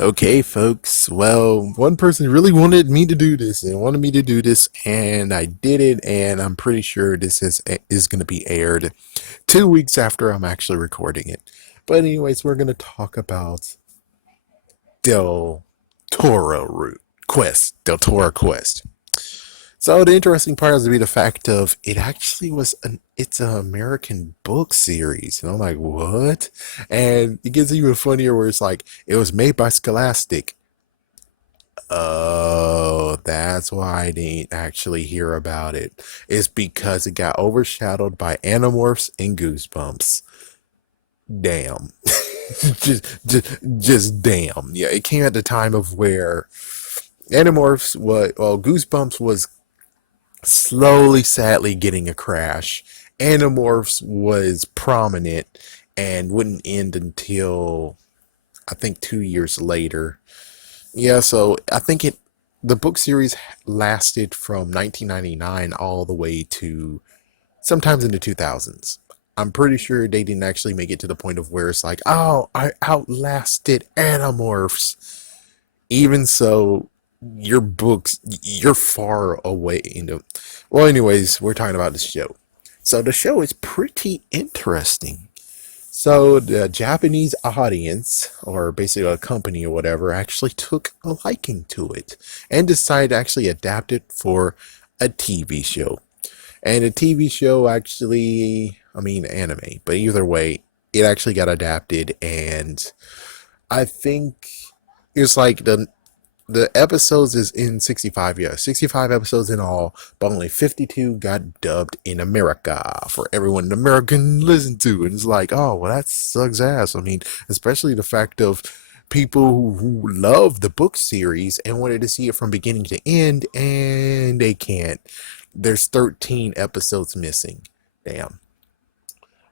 Okay, folks. Well, one person really wanted me to do this and wanted me to do this, and I did it. And I'm pretty sure this is going to be aired 2 weeks after I'm actually recording it. But anyways, we're going to talk about Del Toro route quest, Del Toro quest. So the interesting part is to be the fact of it actually was it's an American book series, and I'm like, what? And it gets even funnier where it's like it was made by Scholastic. Oh, that's why I didn't actually hear about it. It's because it got overshadowed by Animorphs and Goosebumps. Damn. just damn. Yeah, it came at the time of where Goosebumps was slowly, sadly getting a crash. Animorphs was prominent and wouldn't end until I think 2 years later. Yeah, so I think the book series lasted from 1999 all the way to sometimes in the 2000s. I'm pretty sure they didn't actually make it to the point of where it's like, oh, I outlasted Animorphs. Even so, you're far away into. Well, anyways, we're talking about the show. So the show is pretty interesting. So the Japanese audience, or basically a company or whatever, actually took a liking to it and decided to actually adapt it for a TV show. And the TV show actually, I mean, anime, but either way, it actually got adapted, and I think it's like the episodes is in 65, yeah, 65 episodes in all, but only 52 got dubbed in America for everyone in America can listen to. And it's like, oh, well, that sucks ass. I mean, especially the fact of people who love the book series and wanted to see it from beginning to end, and they can't. There's 13 episodes missing. Damn.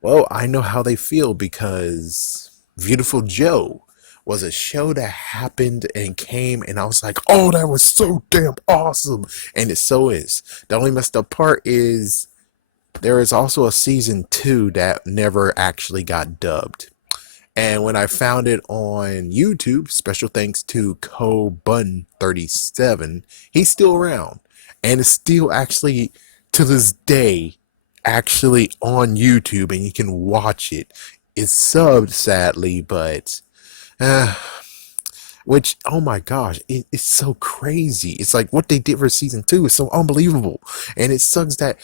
Well, I know how they feel because Beautiful Joe was a show that happened and came, and I was like, oh, that was so damn awesome. And it so is. The only messed up part is there is also a season two that never actually got dubbed. And when I found it on YouTube, special thanks to CoBun37, he's still around and is still actually to this day actually on YouTube, and you can watch it. It's subbed sadly, but uh, which, oh my gosh, it's so crazy. It's like what they did for season two is so unbelievable, and it sucks that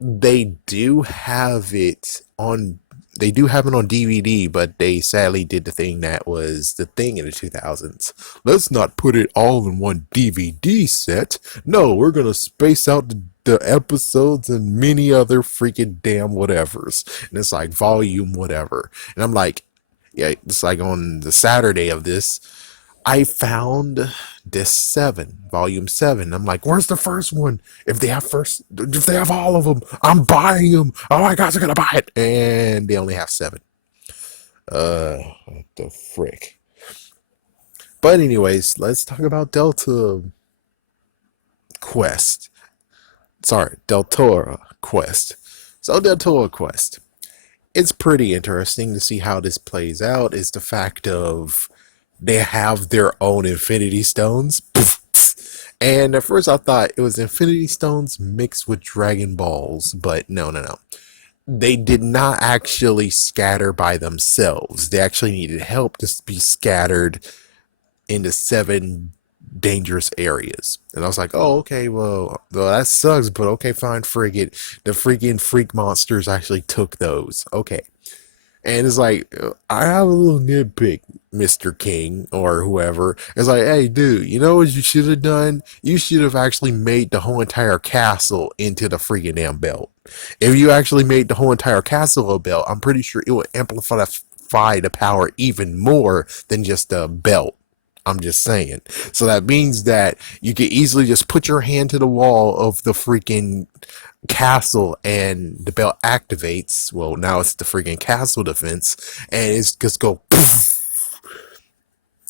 they do have it on they do have it on DVD, but they sadly did the thing that was the thing in the 2000s. Let's not put it all in one DVD set. No, we're gonna space out the episodes and many other freaking damn whatevers. And it's like volume whatever. And I'm like, yeah, it's like on the Saturday of this, I found disc seven, volume seven. I'm like, where's the first one? If they have all of them, I'm buying them. Oh my gosh, I'm gonna buy it. And they only have seven. What the frick? But anyways, let's talk about Delta Quest. Sorry, Deltora Quest. So Deltora Quest. It's pretty interesting to see how this plays out. Is the fact of they have their own Infinity Stones. And at first I thought it was Infinity Stones mixed with Dragon Balls, but no, no, no. They did not actually scatter by themselves. They actually needed help to be scattered into seven dangerous areas. And I was like, oh, okay, well that sucks, but okay, fine, frig it. The freaking freak monsters actually took those. Okay. And it's like, I have a little nitpick, Mr. King or whoever. It's like, hey, dude, you know what you should have done? You should have actually made the whole entire castle into the freaking damn belt. If you actually made the whole entire castle a belt, I'm pretty sure it would amplify the power even more than just a belt. I'm just saying. So that means that you could easily just put your hand to the wall of the freaking castle and the belt activates. Well, now it's the freaking castle defense, and it's just go poof.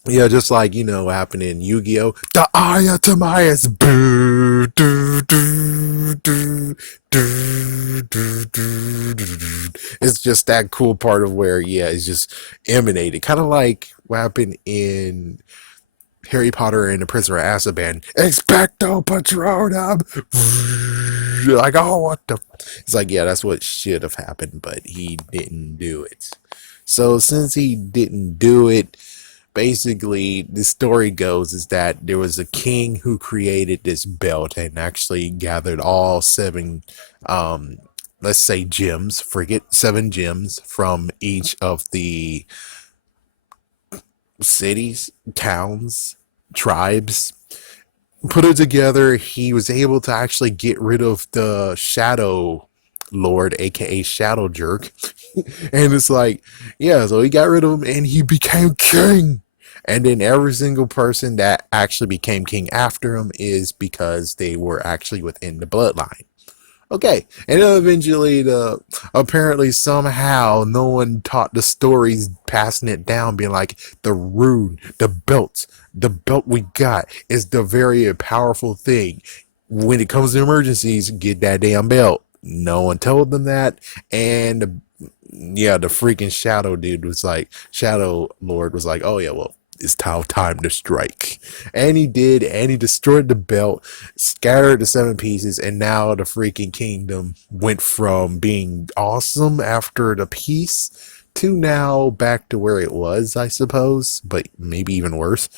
Yeah, just like what happened in Yu-Gi-Oh! The Eye of Timaeus. Boo, doo, doo, doo, doo, doo, doo, doo. It's just that cool part of where it's just emanated, kind of like what happened in Harry Potter and the Prisoner of Azkaban. Expecto Patronum. Like, oh, what the? It's like, yeah, that's what should have happened, but he didn't do it. So since he didn't do it, basically the story goes is that there was a king who created this belt and actually gathered all seven, um, let's say gems. Forget seven gems from each of the cities, towns, tribes, put it together. He was able to actually get rid of the Shadow Lord, aka Shadow Jerk. And it's like, yeah, so he got rid of him and he became king. And then every single person that actually became king after him is because they were actually within the bloodline. Okay, and then eventually, the apparently somehow no one taught the stories, passing it down, being like the rune, the belt we got is the very powerful thing. When it comes to emergencies, get that damn belt. No one told them that, and yeah, the freaking Shadow dude was like, Shadow Lord was like, oh yeah, well, it's time to strike. And he did, and he destroyed the belt, scattered the seven pieces, and now the freaking kingdom went from being awesome after the peace to now back to where it was, I suppose, but maybe even worse.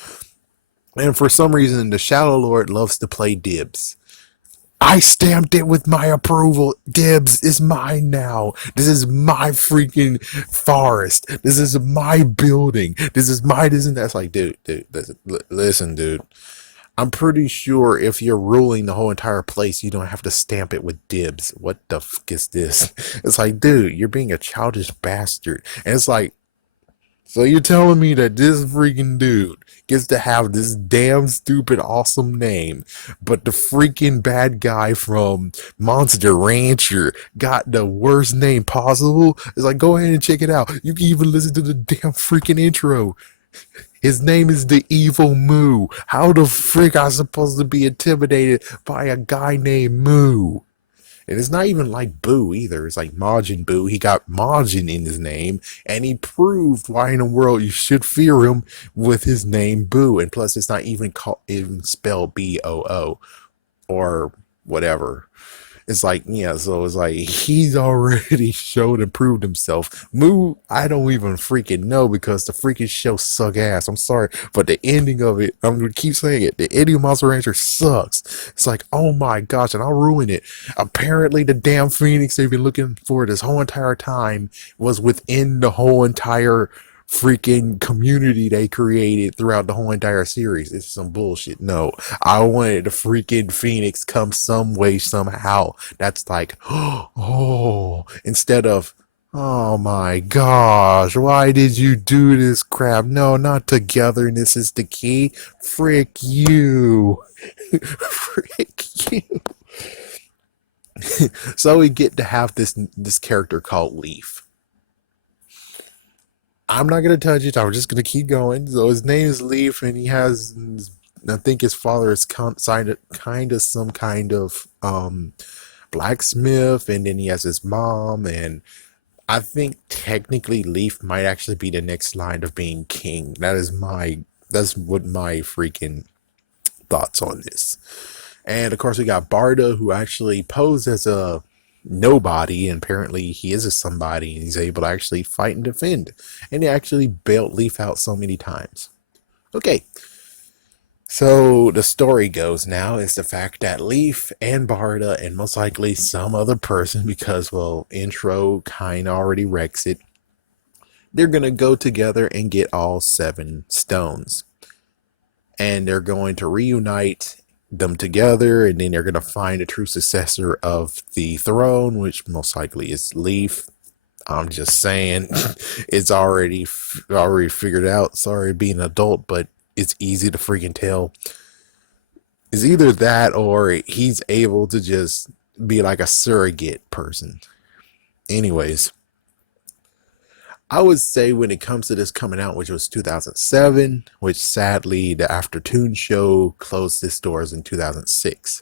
And for some reason, the Shadow Lord loves to play dibs. I stamped it with my approval. Dibs is mine now. This is my freaking forest. This is my building. This is my this and that's like, dude, listen, dude. I'm pretty sure if you're ruling the whole entire place, you don't have to stamp it with dibs. What the fuck is this? It's like, dude, you're being a childish bastard. And it's like, so you're telling me that this freaking dude gets to have this damn stupid awesome name, but the freaking bad guy from Monster Rancher got the worst name possible? It's like, go ahead and check it out. You can even listen to the damn freaking intro. His name is the Evil Moo. How the frick I supposed to be intimidated by a guy named Moo? And it's not even like Boo either. It's like Majin Boo. He got Majin in his name, and he proved why in the world you should fear him with his name Boo. And plus, it's not even spelled BOO or whatever. It's like, yeah, so it's like he's already showed and proved himself. Moo, I don't even freaking know because the freaking show suck ass. I'm sorry, but the ending of it, I'm gonna keep saying it. The ending of Monster Rancher sucks. It's like, oh my gosh, and I'll ruin it. Apparently, the damn Phoenix they've been looking for this whole entire time was within the whole entire freaking community they created throughout the whole entire series. It's some bullshit. No, I wanted the freaking Phoenix come some way, somehow. That's like, oh, instead of, oh my gosh, why did you do this crap? No, not togetherness is the key. Frick you. Frick you. So we get to have this character called Leaf. I'm not gonna touch it. I'm just gonna keep going. So his name is Leaf, and he has, I think his father is kind of some kind of blacksmith, and then he has his mom, and I think technically Leaf might actually be the next line of being king. That's what my freaking thoughts on this. And of course, we got Barda, who actually posed as a nobody, and apparently he is a somebody, and he's able to actually fight and defend. And he actually bailed Leaf out so many times. Okay, so the story goes now is the fact that Leaf and Barda, and most likely some other person, because, well, intro kind of already wrecks it, they're going to go together and get all seven stones. And they're going to reunite them together, and then they're going to find a true successor of the throne, which most likely is Leaf. I'm just saying, it's already figured out. Sorry, being an adult, but it's easy to freaking tell. It's either that or he's able to just be like a surrogate person. Anyways, I would say when it comes to this coming out, which was 2007, which sadly the Aftertoon show closed its doors in 2006.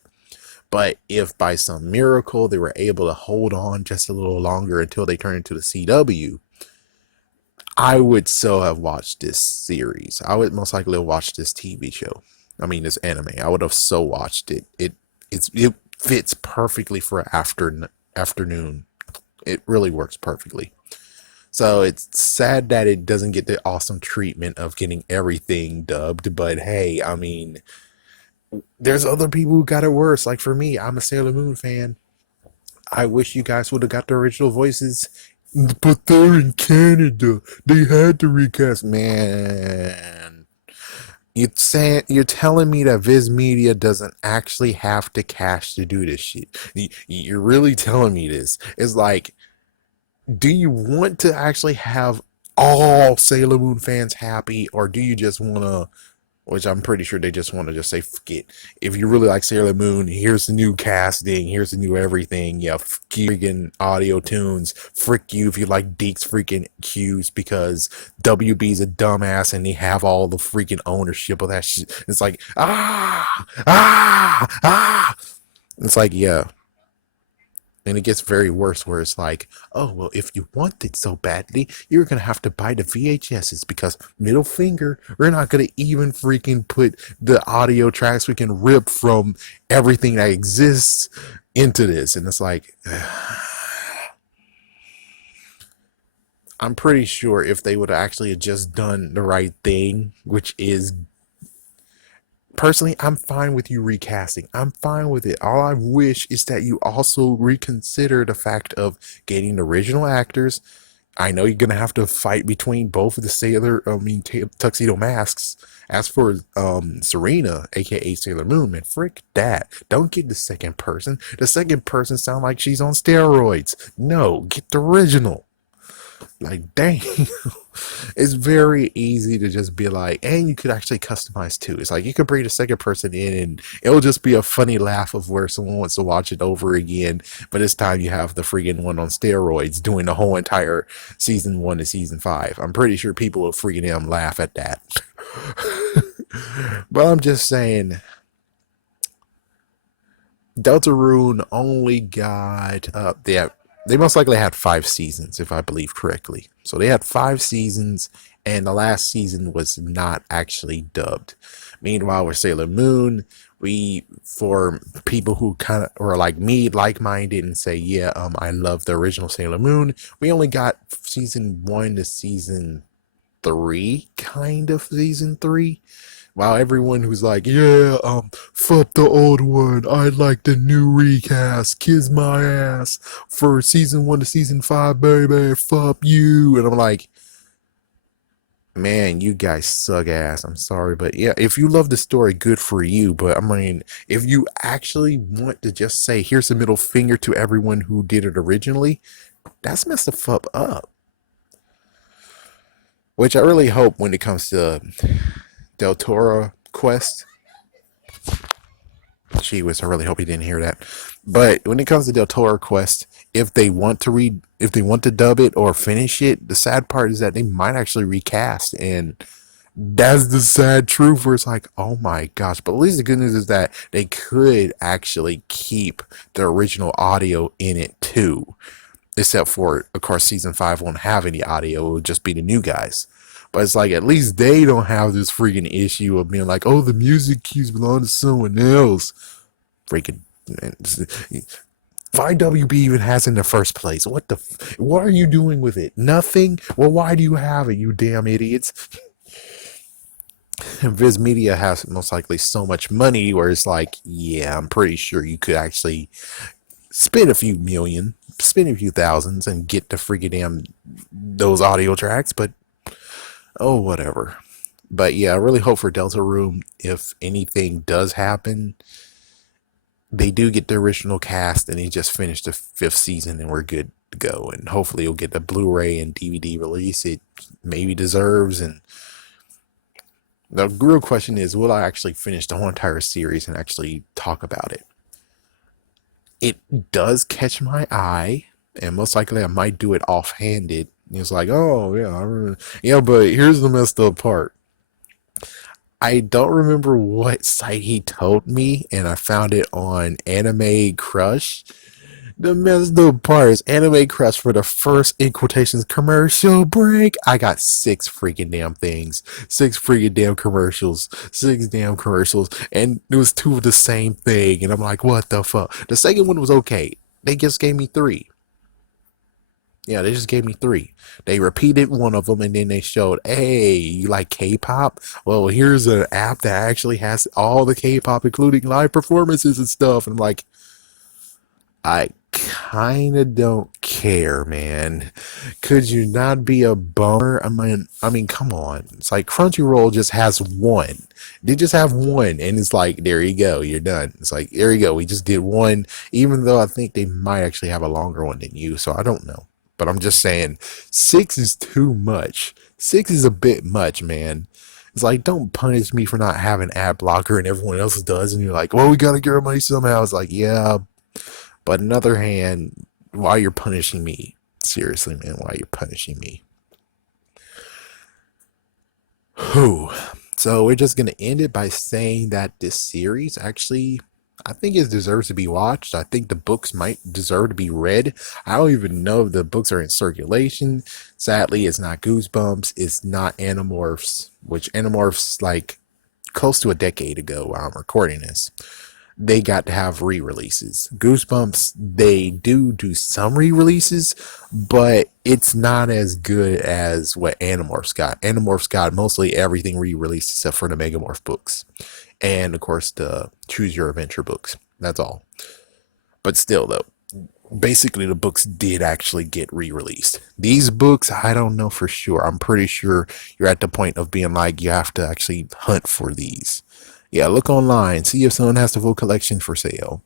But if by some miracle they were able to hold on just a little longer until they turned into the CW, I would so have watched this series. I would most likely have watched this TV show. I mean, this anime. I would have so watched it. It fits perfectly for afternoon. It really works perfectly. So it's sad that it doesn't get the awesome treatment of getting everything dubbed. But hey, I mean, there's other people who got it worse. Like for me, I'm a Sailor Moon fan. I wish you guys would have got the original voices. But they're in Canada. They had to recast. Man, you're telling me that Viz Media doesn't actually have the cash to do this shit. You're really telling me this? It's like, do you want to actually have all Sailor Moon fans happy, or do you just want to, which I'm pretty sure they just want to just say, fuck it. If you really like Sailor Moon, here's the new casting, here's the new everything. Yeah, freaking audio tunes. Frick you if you like Deke's freaking cues because WB's a dumbass and they have all the freaking ownership of that shit. It's like, ah. It's like, yeah. And it gets very worse where it's like, oh, well, if you want it so badly, you're going to have to buy the VHSs because middle finger, we're not going to even freaking put the audio tracks we can rip from everything that exists into this. And it's like, I'm pretty sure if they would have actually just done the right thing, which is personally, I'm fine with you recasting. I'm fine with it. All I wish is that you also reconsider the fact of getting the original actors. I know you're gonna have to fight between both of the tuxedo masks. As for Serena, aka Sailor Moon, man, frick that. Don't get the second person. The second person sound like she's on steroids. No, get the original. Like, dang. It's very easy to just be like, and you could actually customize too. It's like you could bring the second person in and it'll just be a funny laugh of where someone wants to watch it over again. But this time you have the freaking one on steroids doing the whole entire season 1 to season 5. I'm pretty sure people will freaking them laugh at that. But I'm just saying, Deltarune only got they most likely had 5 seasons if I believe correctly. So they had 5 seasons, and the last season was not actually dubbed. Meanwhile, with Sailor Moon, we for people who kind of or like me, like-minded, and say, yeah, I love the original Sailor Moon. We only got season 1 to season 3, kind of season 3. While everyone who's like, yeah, fuck the old one. I like the new recast. Kiss my ass for season 1 to season 5, baby. Fuck you. And I'm like, man, you guys suck ass. I'm sorry, but yeah, if you love the story, good for you. But I mean, if you actually want to just say, here's a middle finger to everyone who did it originally, that's messed the fuck up. Which I really hope when it comes to Deltora quest. Gee whiz, I really hope he didn't hear that. But when it comes to Deltora quest, if they want to dub it or finish it, the sad part is that they might actually recast, and that's the sad truth. Where it's like, oh my gosh! But at least the good news is that they could actually keep the original audio in it too. Except for, of course, season 5 won't have any audio. It will just be the new guys. But it's like, at least they don't have this freaking issue of being like, oh, the music cues belong to someone else. Freaking. Why WB even has in the first place? What are you doing with it? Nothing? Well, why do you have it, you damn idiots? Viz Media has most likely so much money where it's like, yeah, I'm pretty sure you could actually spend a few million, spend a few thousands, and get the freaking damn those audio tracks, but oh, whatever. But yeah, I really hope for Deltarune, if anything does happen, they do get the original cast and they just finish the 5th season and we're good to go. And hopefully you'll get the Blu-ray and DVD release it maybe deserves. And the real question is, will I actually finish the whole entire series and actually talk about it? It does catch my eye, and most likely I might do it offhanded. It's like, oh yeah, I remember. Yeah, but here's the messed up part. I don't remember what site he told me, and I found it on Anime Crush. The messed up part is Anime Crush for the first in quotations commercial break. I got six freaking damn things, six freaking damn commercials, six damn commercials, and it was two of the same thing. And I'm like, what the fuck? The second one was okay. They just gave me three. Yeah, they just gave me three. They repeated one of them and then they showed, hey, you like K pop? Well, here's an app that actually has all the K pop, including live performances and stuff. And I'm like, I kind of don't care, man. Could you not be a bummer? I mean, come on. It's like Crunchyroll just has one. They just have one, and it's like, there you go, you're done. It's like, there you go. We just did one, even though I think they might actually have a longer one than you. So I don't know, but I'm just saying, six is too much. Six is a bit much, man. It's like, don't punish me for not having ad blocker and everyone else does, and you're like, well, we gotta get our money somehow. It's like, yeah, but on the other hand, why you're punishing me? Seriously, man, why you're punishing me? Whew. So we're just gonna end it by saying that this series actually, I think it deserves to be watched. I think the books might deserve to be read. I don't even know if the books are in circulation. Sadly, it's not Goosebumps. It's not Animorphs, which Animorphs like close to a decade ago while I'm recording this. They got to have re-releases. Goosebumps, they do some re-releases, but it's not as good as what Animorphs got. Animorphs got mostly everything re-released except for the Megamorph books, and of course the Choose Your Adventure books. That's all. But still, though, basically the books did actually get re-released. These books, I don't know for sure. I'm pretty sure you're at the point of being like, you have to actually hunt for these. Yeah, look online, see if someone has the full collection for sale.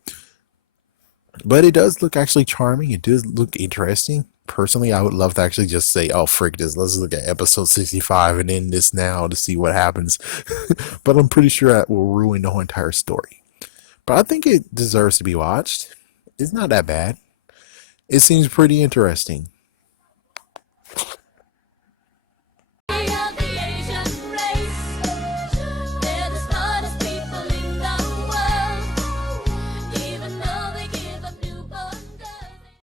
But it does look actually charming. It does look interesting. Personally, I would love to actually just say, oh, frick this. Let's look at episode 65 and end this now to see what happens. But I'm pretty sure that will ruin the whole entire story. But I think it deserves to be watched. It's not that bad. It seems pretty interesting.